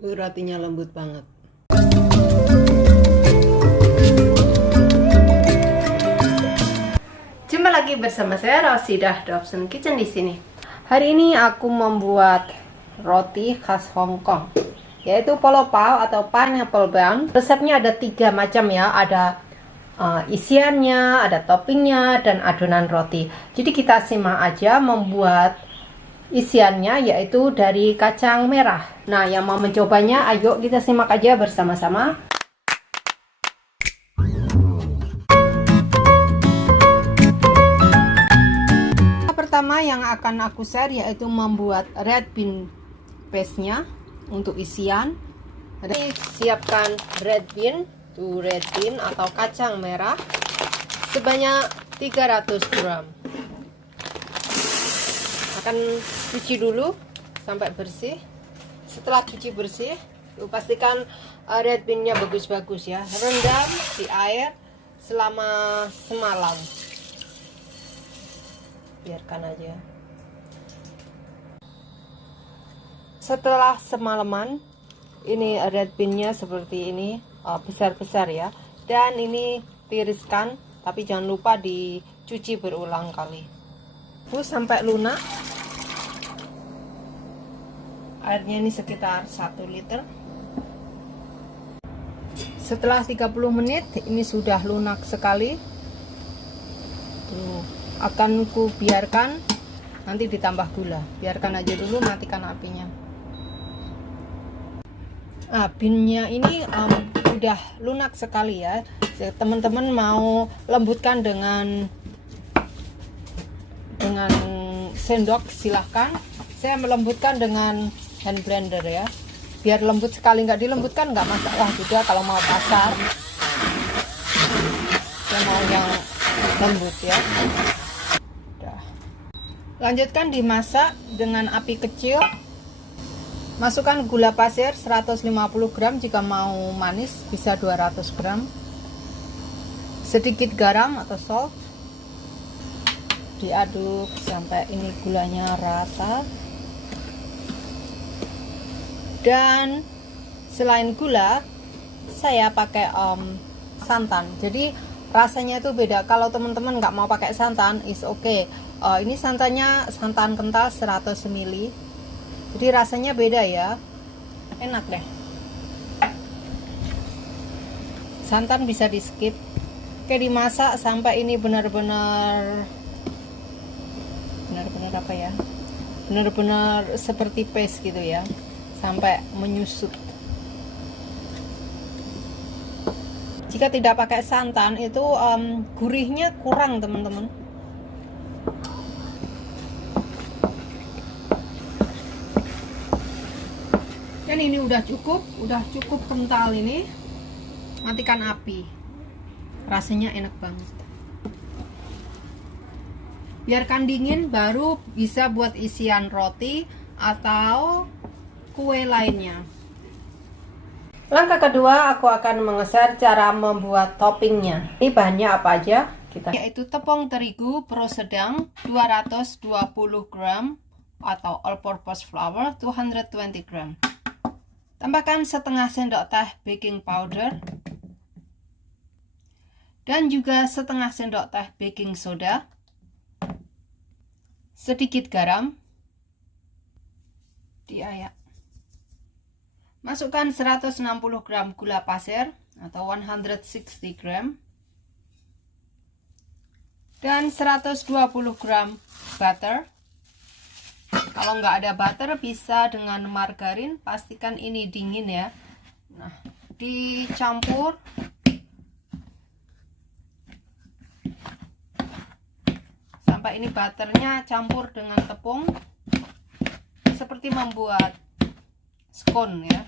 Rotinya lembut banget. Jumpa lagi bersama saya Rosidah Dobson Kitchen di sini. Hari ini aku membuat roti khas Hong Kong, yaitu polo pau atau pineapple bun. Resepnya ada 3 macam ya, ada isiannya, ada toppingnya, dan adonan roti. Jadi kita simak aja membuat isiannya, yaitu dari kacang merah. Nah, yang mau mencobanya, ayo kita simak aja bersama-sama. Pertama yang akan aku share yaitu membuat red bean paste-nya untuk isian. Jadi siapkan red bean atau kacang merah sebanyak 300 gram. Akan cuci dulu sampai bersih. Setelah cuci bersih, pastikan red bean-nya bagus-bagus ya. Rendam di air selama semalam. Biarkan aja. Setelah semalaman, ini red bean-nya seperti ini, besar-besar ya. Dan ini tiriskan, tapi jangan lupa dicuci berulang kali. Sampai lunak. Airnya ini sekitar 1 liter. Setelah 30 menit, ini sudah lunak sekali. Akan ku biarkan, nanti ditambah gula. Biarkan aja dulu, matikan apinya. Bean-nya ini udah lunak sekali ya. Teman-teman mau lembutkan dengan sendok silahkan. Saya melembutkan dengan hand blender ya, biar lembut. Sekali nggak dilembutkan nggak masalah juga kalau mau pasar. Saya mau yang lembut ya. Lanjutkan dimasak dengan api kecil. Masukkan gula pasir 150 gram, jika mau manis bisa 200 gram. Sedikit garam atau salt. Diaduk sampai ini gulanya rata. Dan selain gula, saya pakai santan. Jadi rasanya itu beda. Kalau teman-teman nggak mau pakai santan, is okay. Ini santannya santan kental 100 ml. Jadi rasanya beda ya. Enak deh. Santan bisa di skip. Oke, dimasak sampai ini benar-benar apa ya? Benar-benar seperti paste gitu ya. Sampai menyusut. Jika tidak pakai santan itu gurihnya kurang teman-teman. Dan ini udah cukup kental ini. Matikan api. Rasanya enak banget. Biarkan dingin baru bisa buat isian roti atau kue lainnya. Langkah kedua, aku akan mengeser cara membuat toppingnya. Ini bahannya apa aja? Yaitu tepung terigu pro sedang 220 gram atau all purpose flour 220 gram. Tambahkan setengah sendok teh baking powder dan juga setengah sendok teh baking soda, sedikit garam, diayak. Masukkan 160 gram gula pasir atau 160 gram dan 120 gram butter. Kalau nggak ada butter bisa dengan margarin, pastikan ini dingin ya. Nah, dicampur sampai ini butternya campur dengan tepung, seperti membuat scone ya.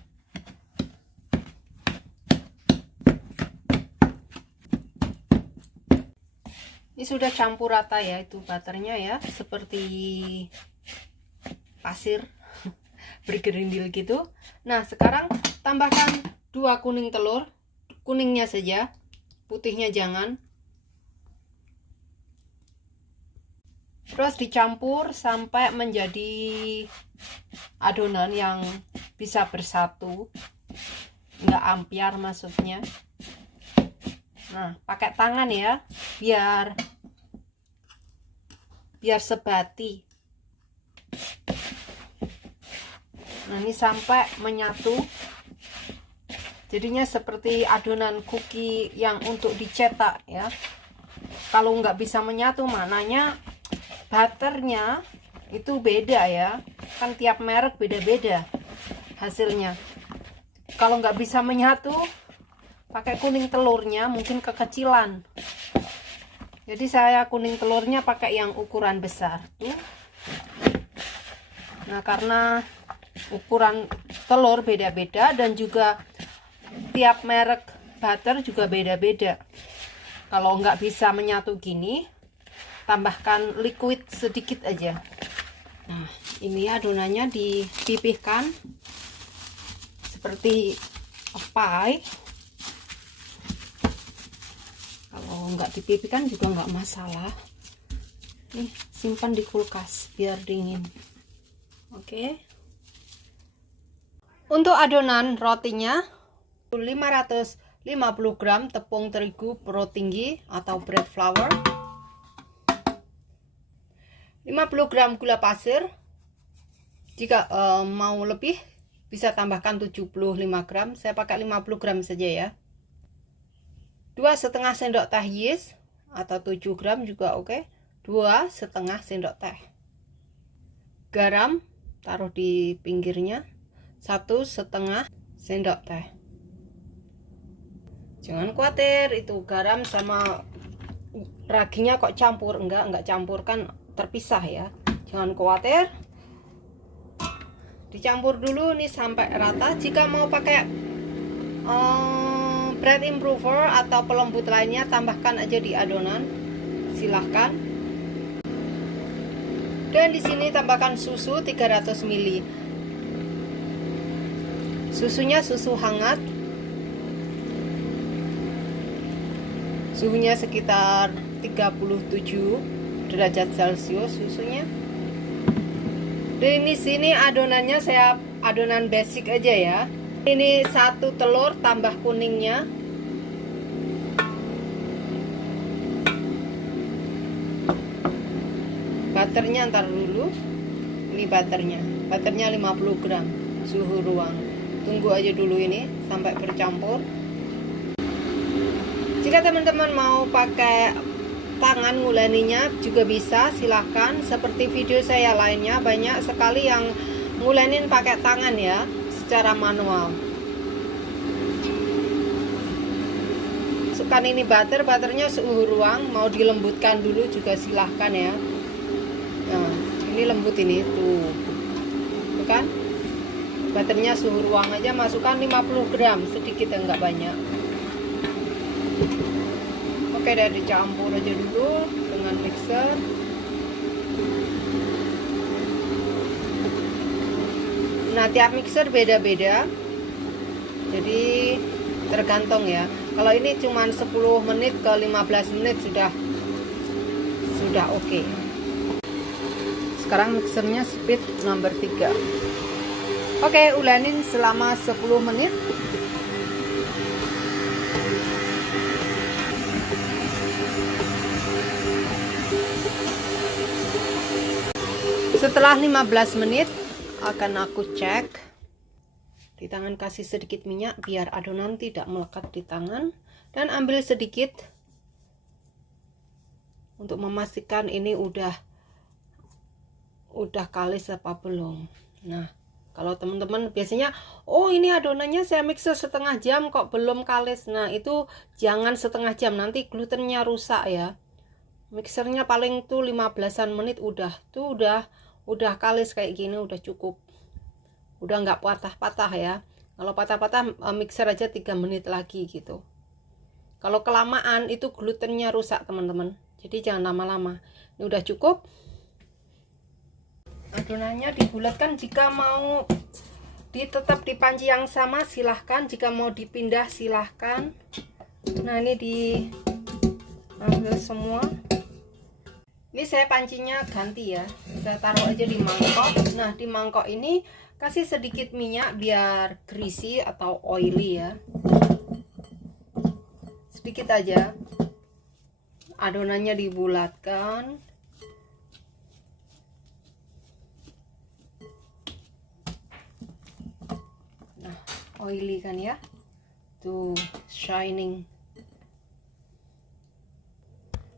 Ini sudah campur rata ya, itu butternya ya, seperti pasir bergerindil gitu. Nah, sekarang tambahkan 2 kuning telur, kuningnya saja, putihnya jangan. Terus dicampur sampai menjadi adonan yang bisa bersatu, nggak ampiar maksudnya. Nah, pakai tangan ya, biar sebati. Nah, ini sampai menyatu. Jadinya seperti adonan cookie yang untuk dicetak ya. Kalau nggak bisa menyatu, maknanya butternya itu beda ya. Kan tiap merek beda-beda hasilnya. Kalau nggak bisa menyatu, pakai kuning telurnya mungkin kekecilan. Jadi saya kuning telurnya pakai yang ukuran besar tuh. Nah, karena ukuran telur beda-beda dan juga tiap merek butter juga beda-beda. Kalau nggak bisa menyatu gini, tambahkan liquid sedikit aja. Nah, ini adonannya dipipihkan seperti pie. Kalau nggak dipipihkan juga nggak masalah. Nih, simpan di kulkas biar dingin. Oke. Untuk adonan rotinya 550 gram tepung terigu pro tinggi atau bread flour, 50 gram gula pasir. Jika mau lebih bisa tambahkan 75 gram, saya pakai 50 gram saja ya. 2,5 sendok teh yeast atau 7 gram juga oke. 2,5 sendok teh. Garam taruh di pinggirnya, 1,5 sendok teh. Jangan khawatir itu garam sama raginya kok campur, enggak campur, kan terpisah ya. Jangan khawatir. Dicampur dulu nih sampai rata. Jika mau pakai bread improver atau pelembut lainnya, tambahkan aja di adonan. Silahkan. Dan di sini tambahkan susu 300 ml. Susunya susu hangat. Suhunya sekitar 37 derajat Celcius susunya. Dan di sini adonannya saya adonan basic aja ya. Ini 1 telur tambah kuningnya. Butternya ntar dulu. Ini butternya 50 gram suhu ruang. Tunggu aja dulu ini sampai bercampur. Jika teman-teman mau pakai tangan nguleninya juga bisa, silahkan. Seperti video saya lainnya, banyak sekali yang ngulenin pakai tangan ya, secara manual. Masukkan ini butternya suhu ruang. Mau dilembutkan dulu juga silahkan ya. Nah, ini lembut ini tuh kan, butternya suhu ruang aja. Masukkan 50 gram sedikit, enggak banyak. Oke, udah dicampur aja dulu dengan mixer. Nah, tiap mixer beda-beda, jadi tergantung ya. Kalau ini cuma 10 menit ke 15 menit sudah oke. Sekarang mixernya speed nomor 3. Oke, ulenin selama 10 menit. Setelah 15 menit akan aku cek di tangan, kasih sedikit minyak biar adonan tidak melekat di tangan, dan ambil sedikit untuk memastikan ini udah kalis apa belum. Nah, kalau teman-teman biasanya, oh ini adonannya saya mixer setengah jam kok belum kalis. Nah, itu jangan setengah jam, nanti glutennya rusak ya. Mixernya paling tuh 15-an menit udah kalis kayak gini, udah cukup. Udah nggak patah-patah ya. Kalau patah-patah mixer aja 3 menit lagi gitu. Kalau kelamaan itu glutennya rusak teman-teman. Jadi jangan lama-lama. Ini udah cukup. Adonannya dibulatkan. Jika mau tetap di panci yang sama silahkan. Jika mau dipindah silahkan. Nah, ini diambil semua. Ini saya pancinya ganti ya. Saya taruh aja di mangkok. Nah, di mangkok ini Kasih sedikit minyak biar greasy atau oily ya. Sedikit aja. Adonannya dibulatkan. Nah, oily kan ya. Tuh, shining.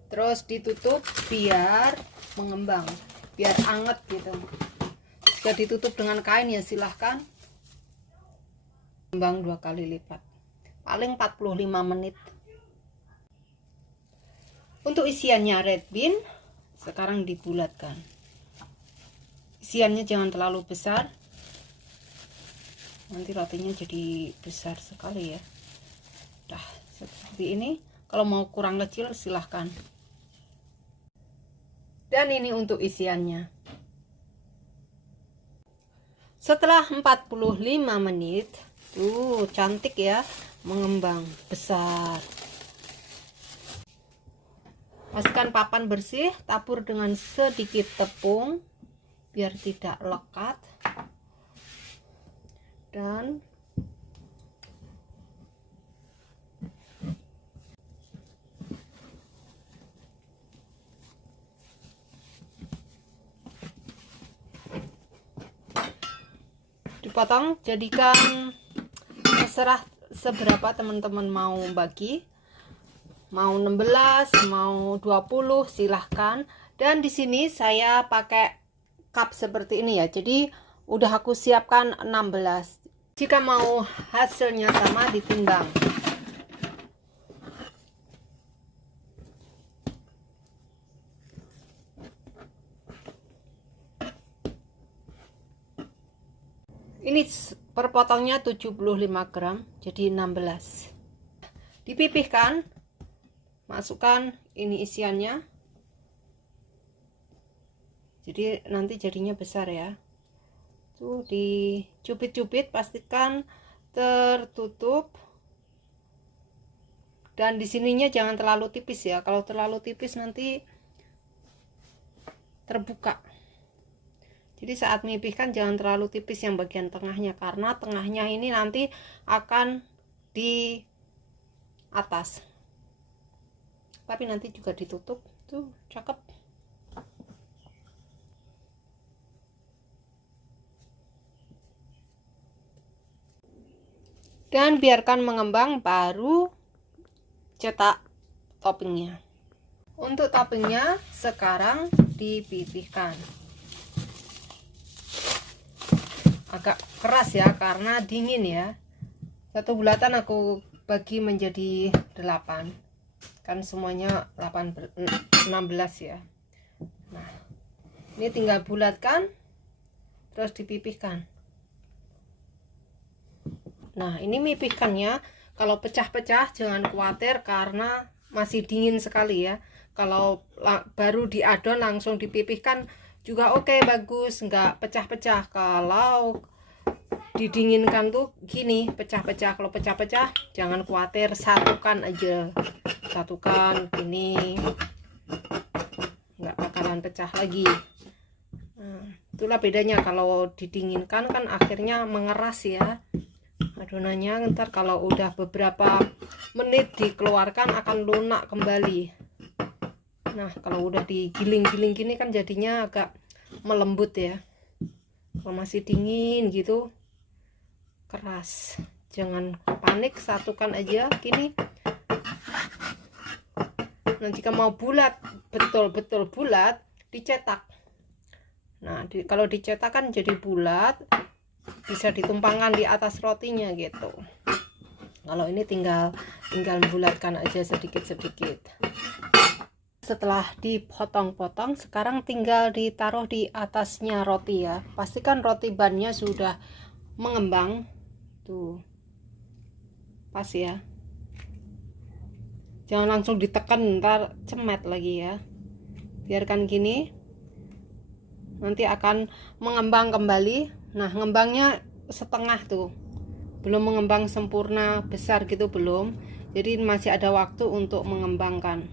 Terus ditutup biar mengembang, biar anget gitu. Jika ditutup dengan kain ya silahkan. Kembang 2 kali lipat. Paling 45 menit. Untuk isiannya red bean sekarang dibulatkan. Isiannya jangan terlalu besar. Nanti rotinya jadi besar sekali ya. Dah seperti ini. Kalau mau kurang kecil silahkan. Dan ini untuk isiannya. Setelah 45 menit, tuh cantik ya, mengembang besar. Pastikan papan bersih, tabur dengan sedikit tepung biar tidak lekat. Dan dipotong, jadikan terserah seberapa teman-teman mau bagi. Mau 16, mau 20 silahkan. Dan di sini saya pakai cup seperti ini ya. Jadi udah aku siapkan 16. Jika mau hasilnya sama ditimbang. Ini per potongnya 75 gram, jadi 16. Dipipihkan. Masukkan ini isiannya, jadi nanti jadinya besar ya. Tuh dicubit-cubit, pastikan tertutup. Dan di sininya jangan terlalu tipis ya, kalau terlalu tipis nanti terbuka. Jadi saat memipihkan jangan terlalu tipis yang bagian tengahnya, karena tengahnya ini nanti akan di atas. Tapi nanti juga ditutup. Tuh cakep. Dan biarkan mengembang, baru cetak toppingnya. Untuk toppingnya sekarang dipipihkan. Agak keras ya karena dingin ya. Satu bulatan aku bagi menjadi 8. Kan semuanya 16 ya. Nah, ini tinggal bulatkan terus dipipihkan. Nah, ini mipihkannya kalau pecah-pecah jangan khawatir karena masih dingin sekali ya. Kalau baru diadon langsung dipipihkan juga oke, bagus, nggak pecah-pecah. Kalau didinginkan tuh gini pecah-pecah. Kalau pecah-pecah jangan khawatir, satukan aja, satukan gini, nggak bakalan pecah lagi. Nah, itulah bedanya. Kalau didinginkan kan akhirnya mengeras ya adonannya. Ntar kalau udah beberapa menit dikeluarkan akan lunak kembali. Nah, kalau udah digiling-giling gini kan jadinya agak melembut ya. Kalau masih dingin gitu keras. Jangan panik, satukan aja gini. Nah, jika mau bulat, betul-betul bulat, dicetak. Nah, kalau dicetak kan jadi bulat, bisa ditumpangkan di atas rotinya gitu. Kalau ini tinggal bulatkan aja sedikit-sedikit. Setelah dipotong-potong, sekarang tinggal ditaruh di atasnya roti ya. Pastikan roti bannya sudah mengembang. Tuh. Pas ya. Jangan langsung ditekan, ntar cemet lagi ya. Biarkan gini. Nanti akan mengembang kembali. Nah, ngembangnya setengah tuh. Belum mengembang sempurna besar gitu, belum. Jadi masih ada waktu untuk mengembangkan.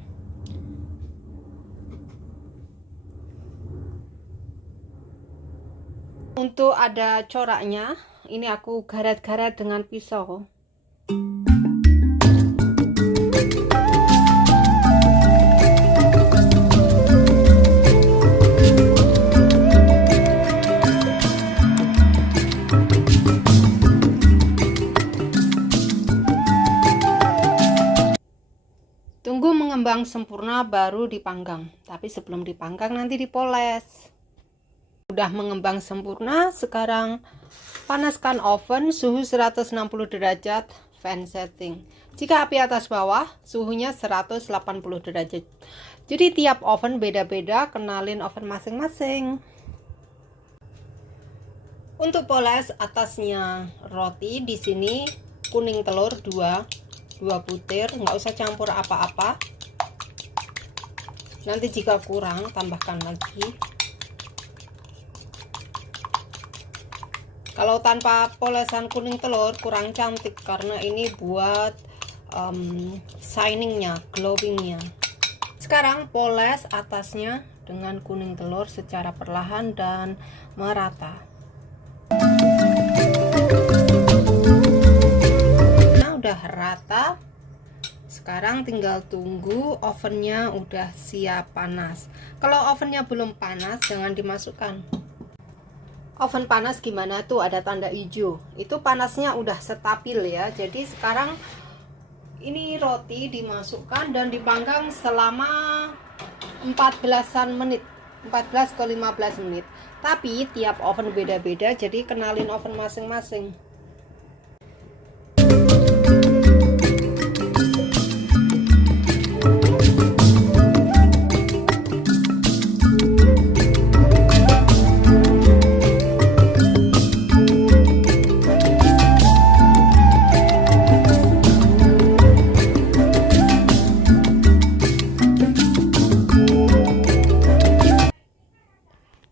Untuk ada coraknya, ini aku garet-garet dengan pisau. Tunggu mengembang sempurna baru dipanggang. Tapi sebelum dipanggang nanti dipoles. Udah mengembang sempurna, sekarang panaskan oven suhu 160 derajat fan setting. Jika api atas bawah, suhunya 180 derajat. Jadi tiap oven beda-beda, kenalin oven masing-masing. Untuk poles atasnya roti, di sini kuning telur 2 butir, nggak usah campur apa-apa. Nanti jika kurang tambahkan lagi. Kalau tanpa polesan kuning telur kurang cantik, karena ini buat shiningnya, glowingnya. Sekarang poles atasnya dengan kuning telur secara perlahan dan merata. Nah, udah rata. Sekarang tinggal tunggu ovennya udah siap panas. Kalau ovennya belum panas, jangan dimasukkan. Oven panas gimana tuh, ada tanda hijau, itu panasnya udah stabil ya. Jadi sekarang ini roti dimasukkan dan dipanggang selama 14-an menit, 14 ke 15 menit. Tapi tiap oven beda-beda, jadi kenalin oven masing-masing.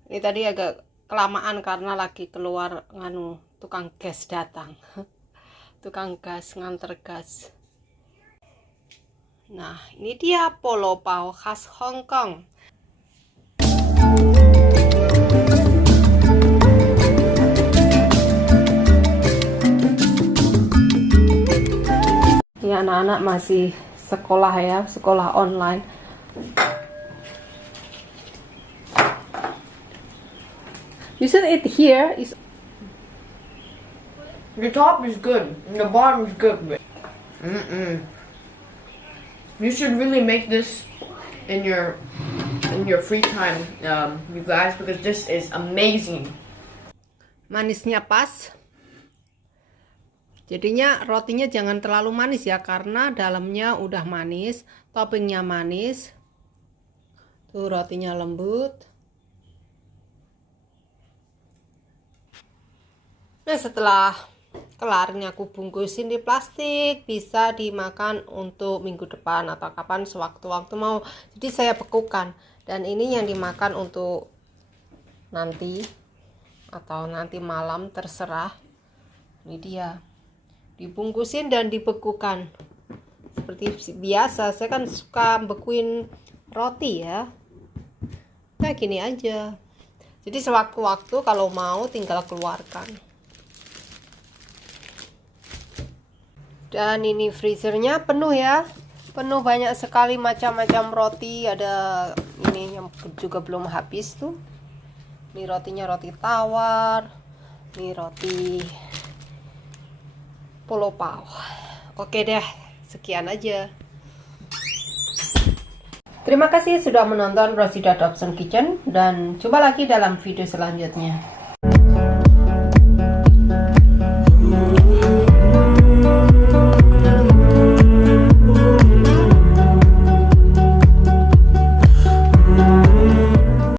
Ini tadi agak kelamaan karena lagi keluar tukang gas datang. Tukang gas nganter gas. Nah, ini dia polo pao khas Hong Kong. Ini anak-anak masih sekolah ya, sekolah online. You said it here is. The top is good, and the bottom is good. You should really make this in your free time, you guys, because this is amazing. Manisnya pas. Jadinya rotinya jangan terlalu manis ya, karena dalamnya udah manis, toppingnya manis. Tuh rotinya lembut. Nah, setelah kelar ini aku bungkusin di plastik, bisa dimakan untuk minggu depan atau kapan sewaktu-waktu mau. Jadi saya bekukan, dan ini yang dimakan untuk nanti atau nanti malam, terserah. Ini dia, dibungkusin dan dibekukan seperti biasa. Saya kan suka bekuin roti ya, kayak gini aja. Jadi sewaktu-waktu kalau mau tinggal keluarkan. Dan ini freezernya penuh ya, penuh, banyak sekali macam-macam roti. Ada ini yang juga belum habis tuh. Ini rotinya roti tawar, ini roti polo pao. Oke deh, sekian aja. Terima kasih sudah menonton Rosida Dobson Kitchen, dan coba lagi dalam video selanjutnya.